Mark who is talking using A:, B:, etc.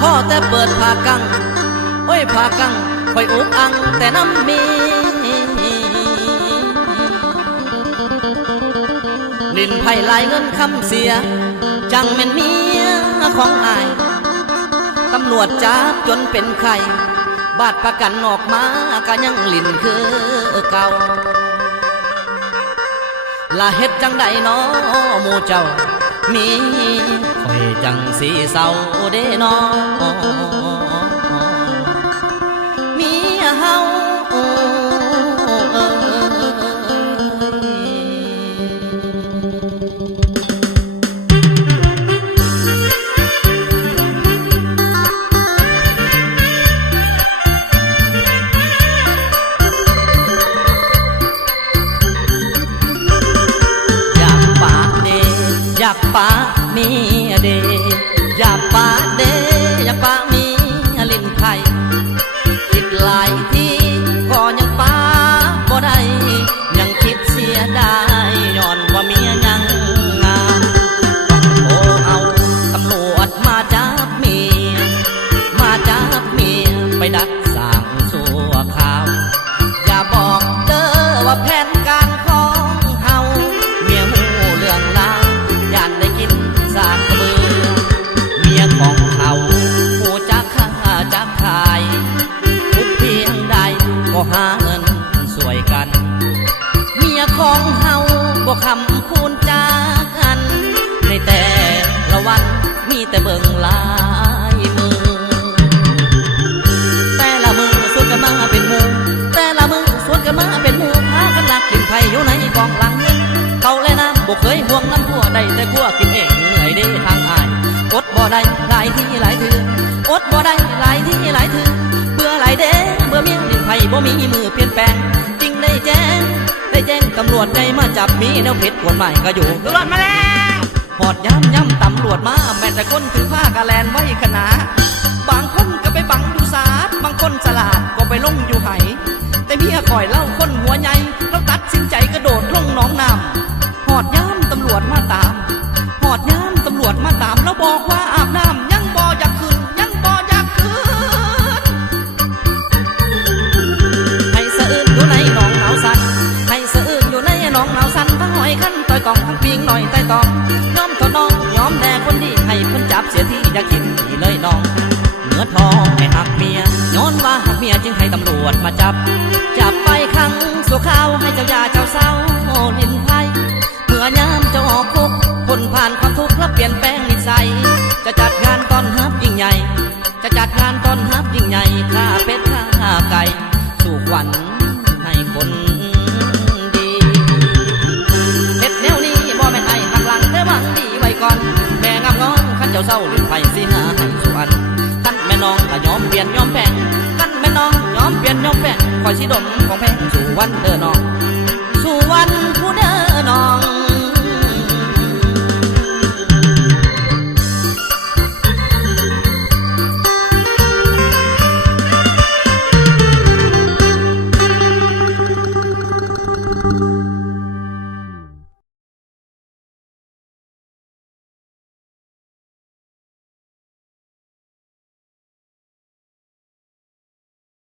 A: พ่อแต่เปิดผากัง โอ้ยผากังคอยอุกอังแต่น้ำมีลินไผ่ลายเงินคำเสีย จังเป็นเมียของอาย ตำรวจจับจนเป็นไข่ บาดประกันออกมาก็ยังลินคือเก่าลาเฮ็ดจังใดน้อหมูเจ้า มีคอยจังสีเศร้าเด้น้อมี เดอยากป แต่ลายมือ แต่ละมือสวนกันมาเป็นมู่แต่ละมือสวนกันมาเป็นมู่พากันหลักดินไผอยู่ในกองหลังเงินเขาและน้ำบ่เคยห่วงน้ำพัวใดแต่พัวกินเองเหนื่อยเด้ทางอายอดบ่ได้หลายที่หลายถืออดบ่ได้หลายที่หลายถือเบื่อหลายเด้เบื่อเมียดินไผบ่มีมือเปลี่ยนแปลงจริงได้แจ้งได้แจ้งตำรวจใจมาจับมีแนวผิดกฎหมายก็อยู่ตำรวจมาแล้ว หอดย้ำย้ำตำรวจมา แม้แต่คนถือผ้ากะแลนไว้ขนา บางคนก็ไปบังอยู่ศาลบางคนสลาดก็ไปลงอยู่ไหแต่เมียคอยเล่าคนหัวใหญ่แล้วตัดสินใจกระโดดลงหนองน้ำหอดย้ำตำรวจมาตามหอดย้ำตำรวจมาตามแล้วบอกว่าอาบน้ำยังบ่อยากขึ้นยังบ่อยากขึ้นให้สะอื้นอยู่ในหนองหนาวสันให้สะอื้นอยู่ในหนองหนาวสันทั้งหอยขั้นต่อยกองทั้งปิงหน่อยใต้ตองยอม เสียที่อยากกินนี่เลยน้องเนื้อทองให้หักเมียย้อนว่าหักเมียจึงให้ตำรวจมาจับ จับไปขังสู่ข้าวให้เจ้ายาเจ้าเศร้าลินไพเมื่อยามเจ้าออกคุกคนผ่านความทุกข์และเปลี่ยนแปลงนิสัยจะจัดงาน อนขันเจ้าเศร้าลืมไปสิหาให้สุอันขันแม่น้องก็ยอมเปลี่ยนยอมแพงขันแม่น้องยอมเปลี่ยนยอมแพงคอยสิดมของแพงสู่วันเด้อน้อง